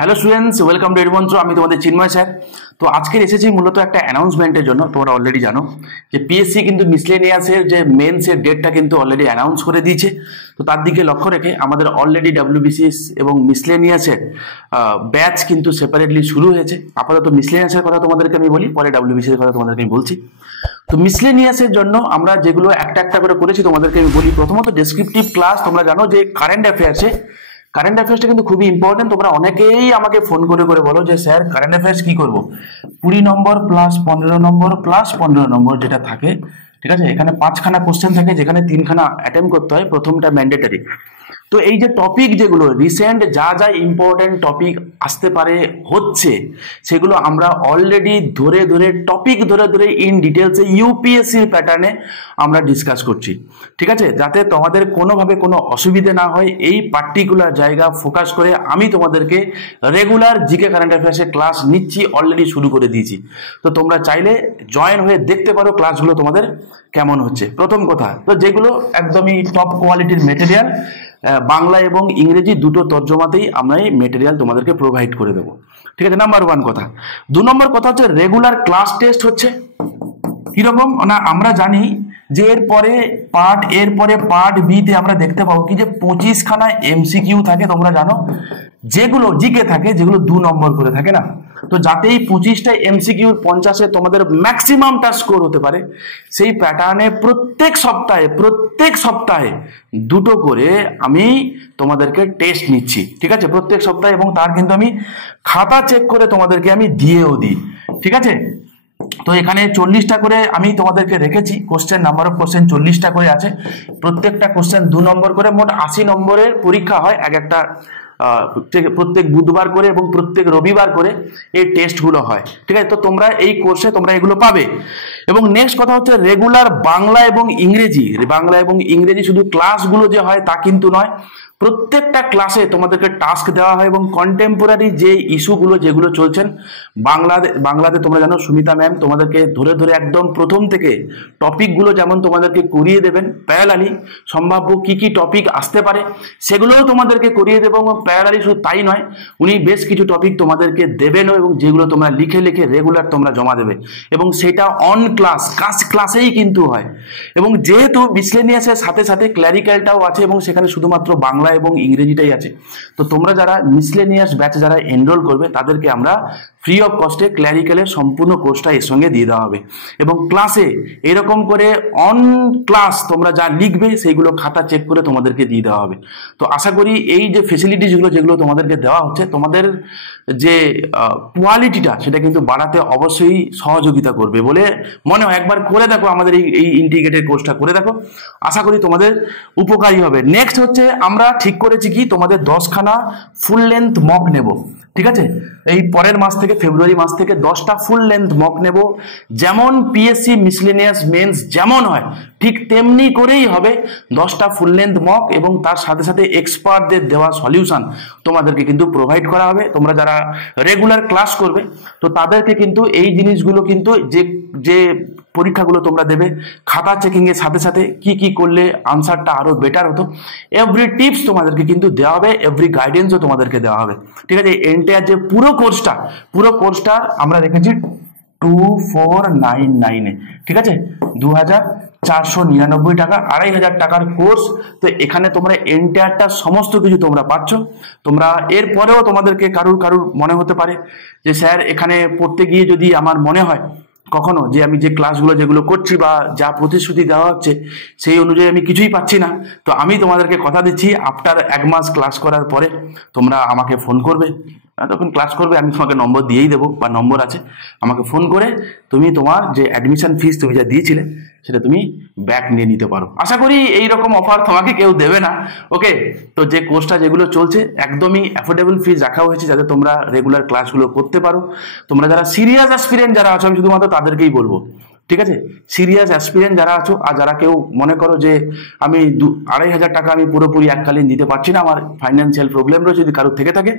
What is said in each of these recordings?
Hello students, welcome to এডমন্ত্র। আমি তোমাদের চিন্ময় স্যার। তো আজকের এসেছি মূলত একটা অ্যানাউন্সমেন্টের জন্য। তোমরা অলরেডি জানো যে পিএসসি কিন্তু মিসলেনিয়াসের যে মেন্সের ডেটটা কিন্তু অলরেডি অ্যানাউন্স করে দিয়েছে। তো তার দিকে লক্ষ্য রেখে আমাদের অলরেডি ডাব্লিউবিসিএস এবং মিসলেনিয়াসের ব্যাচ কিন্তু সেপারেটলি শুরু হয়েছে। আপাতত মিসলেনিয়াসের কথা তোমাদেরকে আমি বলি, পরে ডাব্লিউবিসিএস এর কথা তোমাদেরকে আমি বলছি। তো মিসলেনিয়াসের জন্য আমরা যেগুলো একটা একটা করে করেছি তোমাদেরকে আমি বলি। প্রথমত ডেসক্রিপটিভ ক্লাস, তোমরা জানো যে কারেন্ট অ্যাফেয়ার্সটা কিন্তু খুবই ইম্পর্টেন্ট। তোমরা অনেকেই আমাকে ফোন করে করে বলো যে স্যার কারেন্ট অ্যাফেয়ার্স কি করবো, 20 নম্বর প্লাস 15 নম্বর প্লাস 15 নম্বর যেটা থাকে, ঠিক আছে। এখানে 5খানা কোশ্চেন থাকে, যেখানে 3খানা অ্যাটেম্প করতে হয়, প্রথমটা ম্যান্ডেটারি। তো এই যে টপিক যেগুলো রিসেন্ট যা যা ইম্পর্টেন্ট টপিক আসতে পারে হচ্ছে, সেগুলো আমরা অলরেডি ধরে ধরে টপিক ধরে ধরে ইন ডিটেলসে ইউপিএসসির প্যাটার্নে আমরা ডিসকাস করছি, ঠিক আছে, যাতে তোমাদের কোনোভাবে কোনো অসুবিধে না হয়। এই পার্টিকুলার জায়গা ফোকাস করে আমি তোমাদেরকে রেগুলার জিকে কারেন্ট অ্যাফেয়ার্সের ক্লাস নিচ্ছি, অলরেডি শুরু করে দিয়েছি। তো তোমরা চাইলে জয়েন হয়ে দেখতে পারো ক্লাসগুলো তোমাদের কেমন হচ্ছে। প্রথম কথা, তো যেগুলো একদমই টপ কোয়ালিটির মেটেরিয়াল, বাংলা এবং ইংরেজি দুটো তর্জমাতেই আমরা এই মেটেরিয়াল তোমাদেরকে প্রোভাইড করে দেবো, ঠিক আছে। নাম্বার 1 কথা। 2 নম্বর কথা হচ্ছে রেগুলার ক্লাস টেস্ট হচ্ছে। কিরকম না, আমরা জানি যে এরপরে পার্ট বি তে আমরা দেখতে পাবো কি যে 25খানা এমসিকিউ থাকে, তোমরা জানো, যেগুলো জিকে থাকে, যেগুলো 2 নম্বর করে থাকে না। তো যাতে এই 25টা এমসিকিউর 50-এ তোমাদের ম্যাক্সিমামটা স্কোর হতে পারে, সেই প্যাটার্নে প্রত্যেক সপ্তাহে 2টো করে আমি তোমাদেরকে টেস্ট নিচ্ছি, ঠিক আছে, প্রত্যেক সপ্তাহে। এবং তার কিন্তু আমি খাতা চেক করে তোমাদেরকে আমি দিয়েও দিই, ঠিক আছে। তো এখানে 40টা করে আমি তোমাদেরকে রেখেছি কোশ্চেন, নাম্বার অফ কোশ্চেন 40টা করে আছে। প্রত্যেকটা কোশ্চেন 2 নম্বর করে, মোট 80 নম্বরের পরীক্ষা হয় এক একটা, প্রত্যেক বুধবার করে এবং প্রত্যেক রবিবার করে এই টেস্টগুলো হয়, ঠিক আছে। তো তোমরা এই কোর্সে তোমরা এগুলো পাবে। এবং নেক্সট কথা হচ্ছে রেগুলার বাংলা এবং ইংরেজি শুধু ক্লাসগুলো যে হয় তা কিন্তু নয়, প্রত্যেকটা তোমাদেরকে টাস্ক দেওয়া হয় এবং কন্টেম্পোরারি যে ইস্যুগুলো যেগুলো চলছেন বাংলাতে তোমরা জানো সুমিতা ম্যাম তোমাদেরকে ধরে ধরে একদম প্রথম থেকে টপিকগুলো যেমন তোমাদেরকে করিয়ে দেবেন, প্যারালালি সম্ভাব্য কি কি টপিক আসতে পারে সেগুলোও তোমাদেরকে করিয়ে দেবো। এবং প্যারালালি শুধু তাই নয়, উনি বেশ কিছু টপিক তোমাদেরকে দেবেনও, এবং যেগুলো তোমরা লিখে লিখে রেগুলার তোমরা জমা দেবে, এবং সেটা অন ক্লাসেই কিন্তু হয়। এবং যেহেতু মিসলেনিয়াসের সাথে সাথে ক্ল্যারিক্যালটাও আছে, এবং সেখানে শুধুমাত্র বাংলা এবং ইংরেজিটাই আছে। তো তোমরা যারা মিসলেনিয়াস ব্যাচে যারা এনরোল করবে, তাদেরকে আমরা ফ্রি অফ কস্টে ক্ল্যারিক্যালের সম্পূর্ণ কোর্সটা এর সঙ্গে দিয়ে দেওয়া হবে। এবং ক্লাসে এরকম করে অন ক্লাস তোমরা যা লিখবে সেইগুলো খাতা চেক করে তোমাদেরকে দিয়ে দেওয়া হবে। তো আশা করি এই যে ফেসিলিটিসগুলো যেগুলো তোমাদেরকে দেওয়া হচ্ছে, তোমাদের যে কোয়ালিটিটা সেটা কিন্তু বাড়াতে অবশ্যই সহযোগিতা করবে বলে মনে হয়। একবার করে দেখো, আমাদের এই ইন্টিগ্রেটেড কোর্সটা করে দেখো, আশা করি তোমাদের উপকারী হবে। নেক্সট হচ্ছে আমরা ঠিক করেছি কি, তোমাদের 10খানা ফুল লেন্থ মক নেব, ঠিক আছে। এই পরের মাস থেকে, ফেব্রুয়ারি মাস থেকে 10টা ফুল লেন্থ মক নেব। যেমন পিএসসি মিসলেনিয়াস মেন্স যেমন হয় ঠিক তেমনি করেই হবে 10টা ফুল লেন্থ মক, এবং তার সাথে সাথে এক্সপার্টদের দেওয়া সলিউশন তোমাদেরকে কিন্তু প্রোভাইড করা হবে। তোমরা যারা রেগুলার ক্লাস করবে, তো তাদেরকে কিন্তু এই জিনিসগুলো কিন্তু যে পরীক্ষাগুলো তোমরা দেবে, খাতা চেকিং এর সাথে সাথে কি কি করলে আনসারটা আরো বেটার হতো, এভরি টিপস তোমাদেরকে কিন্তু দেওয়া হবে, এভরি গাইডেন্সও তোমাদেরকে দেওয়া হবে, ঠিক আছে। এন্টায়ার যে পুরো কোর্সটা আমরা রেখেছি 2499-এ, ঠিক আছে, 2499 টাকা, 2500 টাকার কোর্স। তো এখানে তোমরা এন্টায়ারটা সমস্ত কিছু তোমরা পাচ্ছ। তোমরা এরপরেও তোমাদেরকে কারুর মনে হতে পারে যে স্যার এখানে পড়তে গিয়ে যদি আমার মনে হয় কখনো যে আমি যে ক্লাসগুলো যেগুলো করছি বা যা প্রতিশ্রুতি দেওয়া হচ্ছে সেই অনুযায়ী আমি কিছুই পাচ্ছি না, তো আমি তোমাদেরকে কথা দিচ্ছি, আফটার 1 মাস ক্লাস করার পরে তোমরা আমাকে ফোন করবে, তখন ক্লাস করবে, আমি তোমাকে নম্বর দিয়েই দেবো বা নম্বর আছে, আমাকে ফোন করে তুমি তোমার যে অ্যাডমিশন ফিস তুমি যা দিয়েছিলে সেটা তুমি ব্যাক নিয়ে নিতে পারো। আশা করি এইরকম অফার তোমাকে কেউ দেবে না, ওকে। তো যে কোর্সটা যেগুলো চলছে একদমই অ্যাফোর্ডেবল ফিস রাখা হয়েছে, যাতে তোমরা রেগুলার ক্লাসগুলো করতে পারো। তোমরা যারা সিরিয়াস অ্যাসপিরেন্ট যারা আছো, আমি শুধুমাত্র তাদেরকেই বলবো, ঠিক আছে? সিরিয়াস অ্যাসপিরেন্ট যারা আছো আর যারা কেউ মনে করো যে আমি 2,500 টাকা আমি পুরোপুরি এককালীন দিতে পারছি না, আমার ফাইন্যান্সিয়াল প্রবলেম রয়েছে, যদি কারোর থেকে থাকে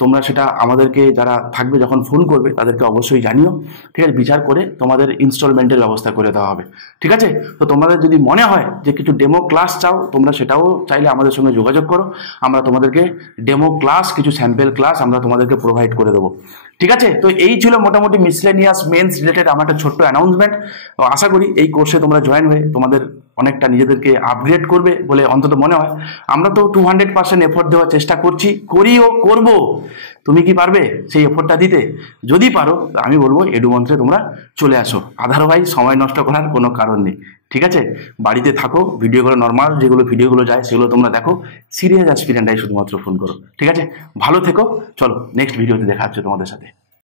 তোমরা সেটা আমাদেরকে যারা থাকবে যখন ফোন করবে তাদেরকে অবশ্যই জানিও। ঠিক আছে? বিচার করে তোমাদের ইনস্টলমেন্টের ব্যবস্থা করে দেওয়া হবে। ঠিক আছে? তো তোমাদের যদি মনে হয় যে কিছু ডেমো ক্লাস চাও, তোমরা সেটাও চাইলে আমাদের সঙ্গে যোগাযোগ করো, আমরা তোমাদেরকে ডেমো ক্লাস, কিছু স্যাম্পল ক্লাস আমরা তোমাদেরকে প্রোভাইড করে দেবো। ঠিক আছে? তো এই ছিল মোটামুটি মিসলেনিয়াস মেন্স রিলেটেড আমার একটা ছোট্ট অ্যানাউন্সমেন্ট। আশা করি এই কোর্সে তোমরা জয়েন হয়ে তোমাদের অনেকটা নিজেদেরকে আপগ্রেড করবে বলে অন্তত মনে হয়। আমরা তো 200% এফোর্ট দেওয়ার চেষ্টা করছি, করিও, করব। তুমি কি পারবে সেই এফোর্টটা দিতে? যদি পারো আমি বলবো এডুমন্ত্রে তোমরা চলে আসো, আদারওয়াইজ সময় নষ্ট করার কোনো কারণ নেই। ঠিক আছে? বাড়িতে থাকো, ভিডিওগুলো নর্মাল যেগুলো ভিডিওগুলো যায় সেগুলো তোমরা দেখো, সিরিয়াস অ্যাসপিরেন্টটাই শুধুমাত্র ফোন করো। ঠিক আছে? ভালো থেকো, চলো নেক্সট ভিডিওতে দেখা হচ্ছে তোমাদের সাথে।